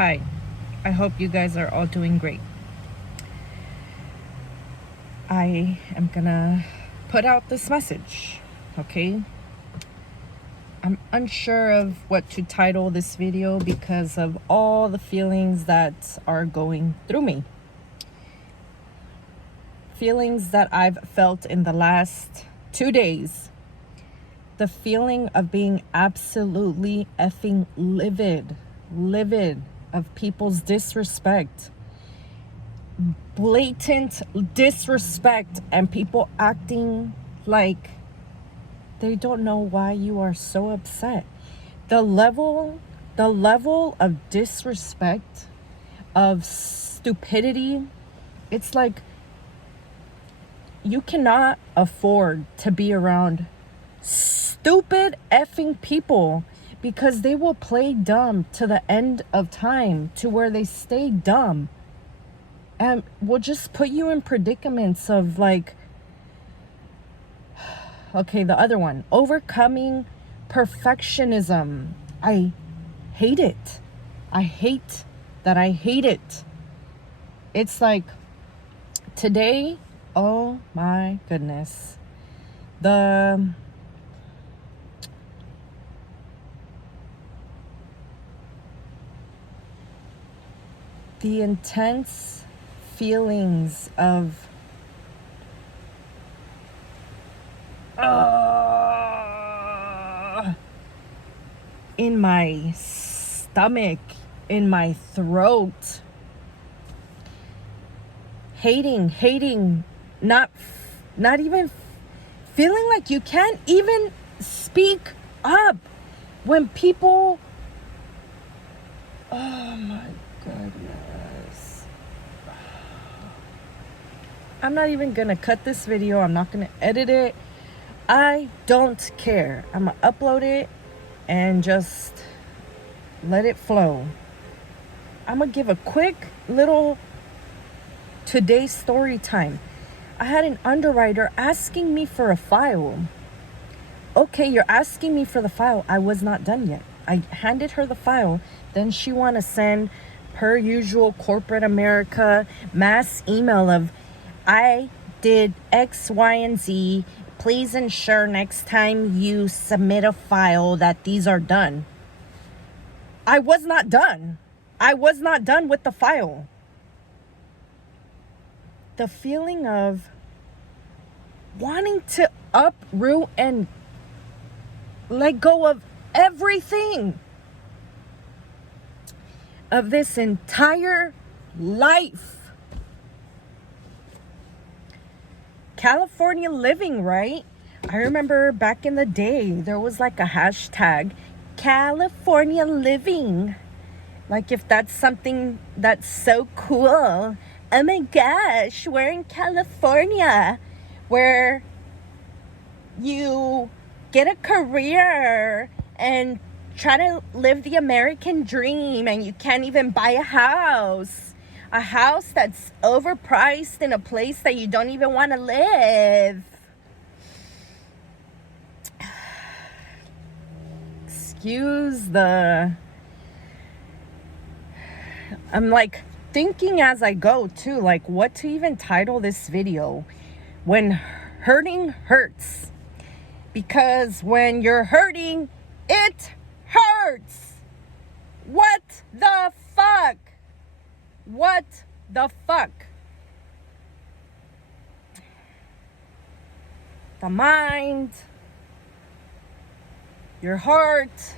Hi, I hope you guys are all doing great. I am gonna put out this message, okay? I'm unsure of what to title this video because of all the feelings that are going through me. Feelings that I've felt in the last 2 days. The feeling of being absolutely effing livid of people's disrespect. Blatant disrespect and people acting like they don't know why you are so upset. The level of disrespect, of stupidity, it's like you cannot afford to be around stupid effing people because they will play dumb to the end of time, to where they stay dumb and will just put you in predicaments of like, okay, the other one, overcoming perfectionism. I hate it. I hate that I hate it. It's like today, oh my goodness. The intense feelings of in my stomach, in my throat, hating, not even feeling like you can't even speak up when people, oh my goodness. I'm not even gonna cut this video. I'm not gonna edit it. I don't care. I'm gonna upload it and just let it flow. I'm gonna give a quick little today's story time. I had an underwriter asking me for a file. Okay, you're asking me for the file. I was not done yet. I handed her the file. Then she want to send, per usual, corporate America mass email of, I did X, Y, and Z. Please ensure next time you submit a file that these are done. I was not done. I was not done with the file. The feeling of wanting to uproot and let go of everything of this entire life. California living, right? I remember back in the day, there was like a hashtag, California living. Like if that's something that's so cool. Oh my gosh, we're in California, where you get a career and try to live the American dream and you can't even buy a house that's overpriced in a place that you don't even want to live. Excuse the... I'm like thinking as I go too, like what to even title this video. When hurting hurts. Because when you're hurting, it hurts. What the fuck? What the fuck? The mind, your heart,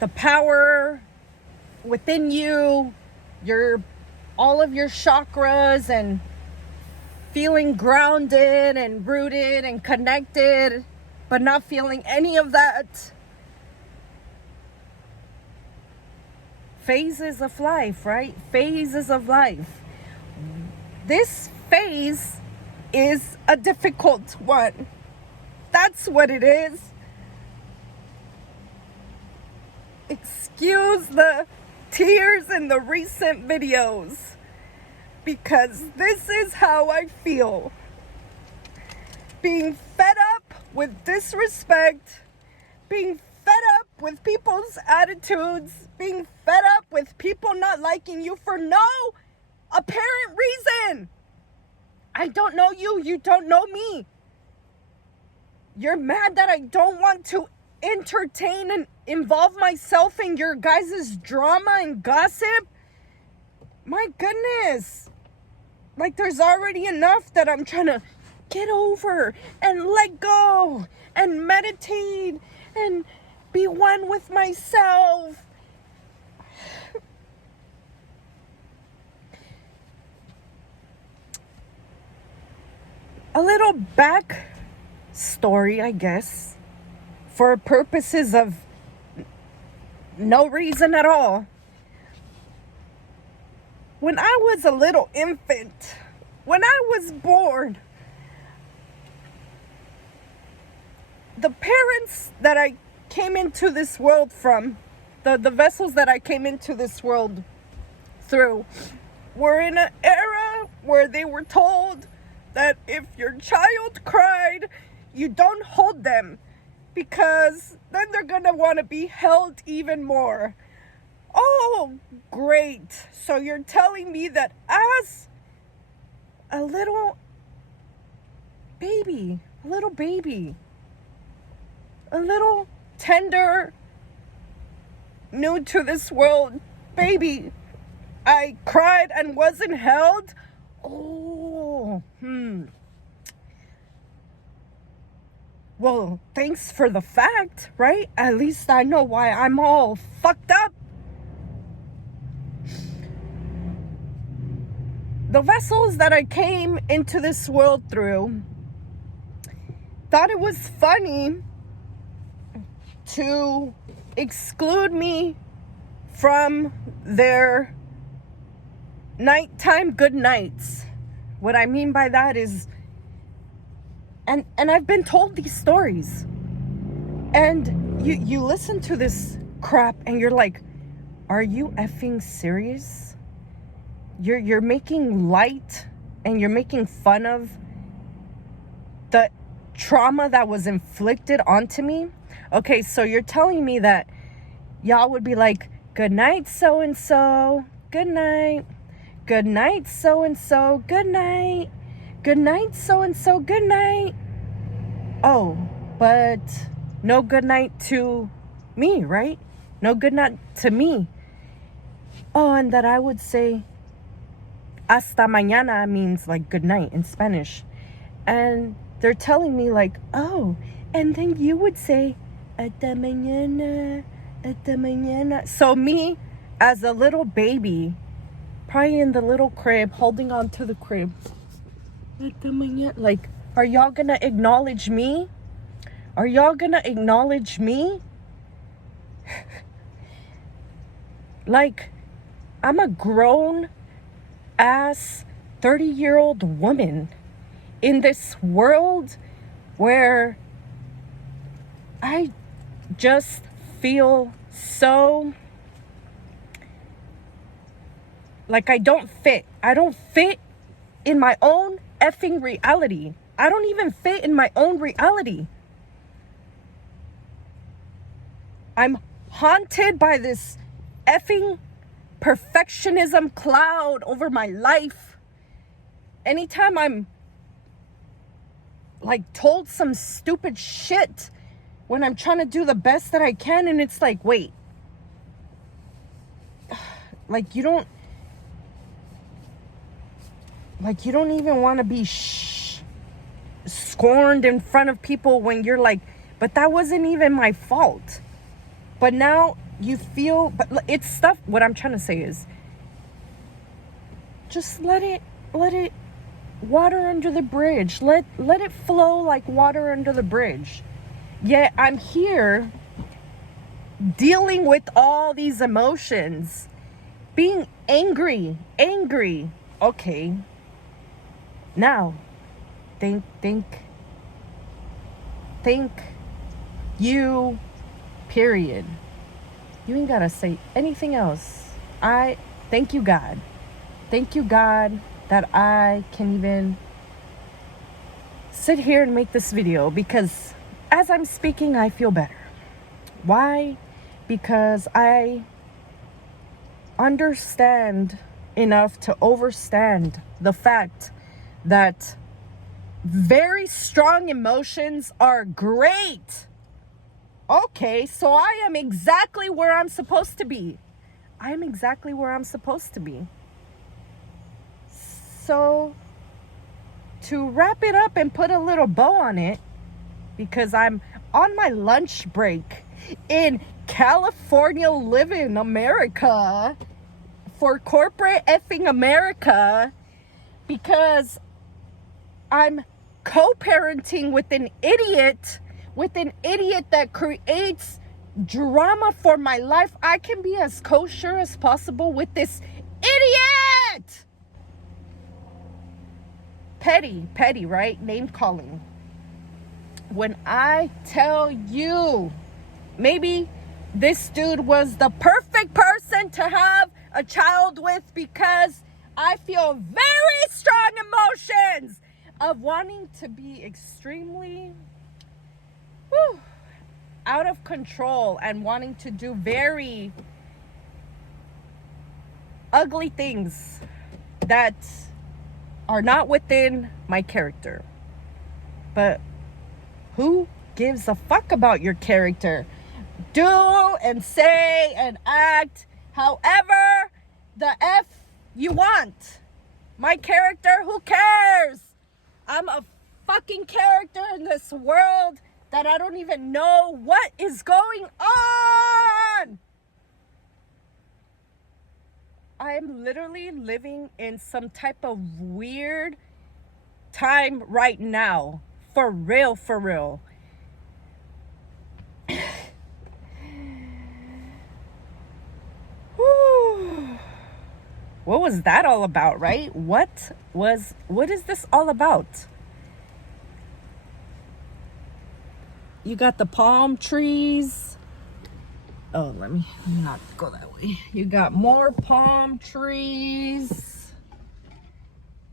the power within you, all of your chakras, and feeling grounded and rooted and connected, but not feeling any of that. Phases of life, right? Phases of life. This phase is a difficult one. That's what it is. Excuse the tears in the recent videos, because this is how I feel. Being fed up with disrespect, being fed up with people's attitudes, being fed up with people not liking you for no apparent reason. I don't know you. You don't know me. You're mad that I don't want to entertain and involve myself in your guys' drama and gossip. My goodness. Like, there's already enough that I'm trying to get over and let go and meditate and be one with myself. A little back story, I guess, for purposes of no reason at all. When I was a little infant, when I was born, the parents that I came into this world from, the vessels that I came into this world through, were in an era where they were told that if your child cried, you don't hold them, because then they're gonna want to be held even more. Oh, great. So you're telling me that as a little baby, a little tender, new to this world baby, I cried and wasn't held? Oh, Well, thanks for the fact, right? At least I know why I'm all fucked up. The vessels that I came into this world through thought it was funny to exclude me from their nighttime good nights. What I mean by that is, and I've been told these stories, and you listen to this crap and you're like, are you effing serious? You're making light and you're making fun of the trauma that was inflicted onto me. Okay, so you're telling me that y'all would be like, good night, so-and-so, good night. Good night, so-and-so, good night. Good night, so-and-so, good night. Oh, but no good night to me, right? No good night to me. Oh, and that I would say, hasta mañana means like good night in Spanish. And they're telling me like, oh, and then you would say, hasta mañana, hasta mañana. So me, as a little baby, probably in the little crib, holding on to the crib, hasta mañana, like, are y'all gonna acknowledge me? Are y'all gonna acknowledge me? Like, I'm a grown ass 30-year-old woman in this world where I just feel so like I don't fit. I don't fit in my own effing reality. I don't even fit in my own reality. I'm haunted by this effing perfectionism cloud over my life. Anytime I'm like told some stupid shit when I'm trying to do the best that I can, and it's like, wait, like you don't even want to be scorned in front of people when you're like, but that wasn't even my fault. But now you feel, but it's stuff. What I'm trying to say is, just let it water under the bridge. Let it flow like water under the bridge. Yet I'm here dealing with all these emotions, being angry. Okay. Now, think you, period. You ain't gotta say anything else. I thank you, God. Thank you, God, that I can even sit here and make this video, because as I'm speaking, I feel better. Why? Because I understand enough to understand the fact that very strong emotions are great. Okay, so I am exactly where I'm supposed to be. I am exactly where I'm supposed to be. So, to wrap it up and put a little bow on it, because I'm on my lunch break in California, living America, for corporate effing America, because I'm co-parenting with an idiot that creates drama for my life. I can be as kosher as possible with this idiot. Petty, right? Name calling. When I tell you, maybe this dude was the perfect person to have a child with, because I feel very strong emotions of wanting to be extremely out of control and wanting to do very ugly things that are not within my character. But who gives a fuck about your character? Do and say and act however the F you want. My character, who cares? I'm a fucking character in this world that I don't even know what is going on. I am literally living in some type of weird time right now. For real, for real. What was that all about, right? What is this all about? You got the palm trees. Oh, let me not go that way. You got more palm trees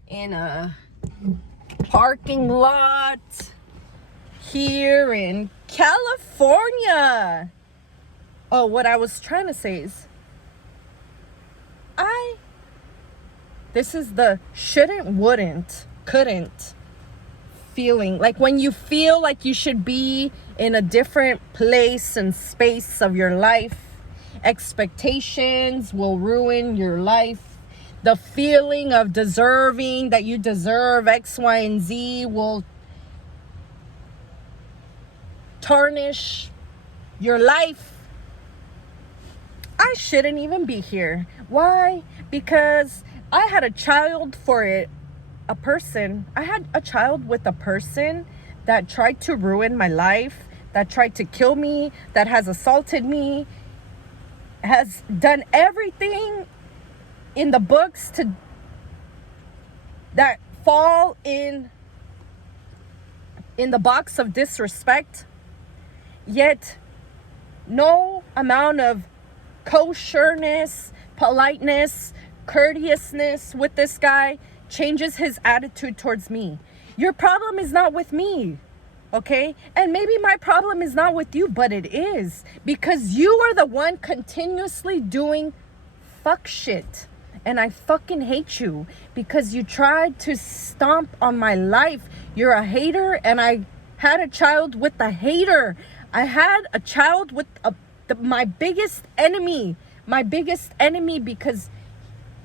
in a parking lot here in California. Oh, what I was trying to say is, this is the shouldn't, wouldn't, couldn't feeling. Like when you feel like you should be in a different place and space of your life, expectations will ruin your life. The feeling of deserving, that you deserve X, Y, and Z, will tarnish your life. I shouldn't even be here. Why? Because I had a child I had a child with a person that tried to ruin my life, that tried to kill me, that has assaulted me, has done everything in the books that fall in the box of disrespect. Yet no amount of kosherness, politeness, courteousness with this guy changes his attitude towards me. Your problem is not with me, okay? And maybe my problem is not with you, but it is, because you are the one continuously doing fuck shit. And I fucking hate you because you tried to stomp on my life. You're a hater, and I had a child with a hater. I had a child with my biggest enemy, because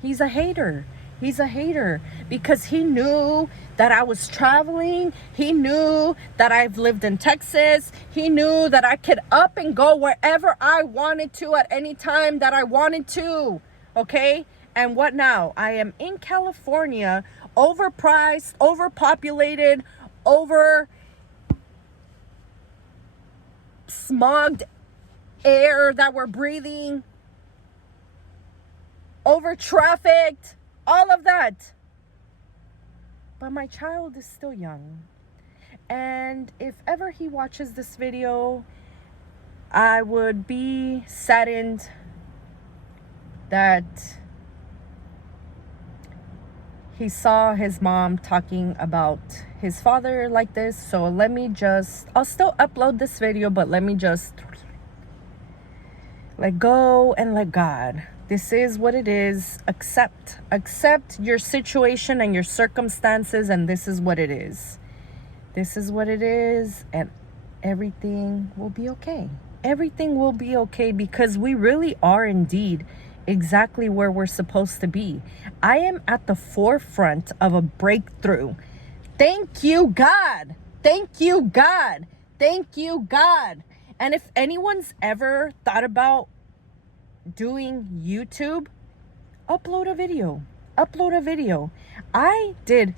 he's a hater. He's a hater because he knew that I was traveling. He knew that I've lived in Texas. He knew that I could up and go wherever I wanted to at any time that I wanted to. Okay? And what now? I am in California, overpriced, overpopulated, over smogged air that we're breathing, over trafficked, all of that. But my child is still young. And if ever he watches this video, I would be saddened that he saw his mom talking about his father like this. So I'll still upload this video, but let me just let go and let God This is what it is. Accept your situation and your circumstances, and this is what it is. This is what it is, and everything will be okay. Everything will be okay, because we really are indeed exactly where we're supposed to be. I am at the forefront of a breakthrough. Thank you, God. Thank you, God. Thank you, God. And if anyone's ever thought about doing YouTube, upload a video. I did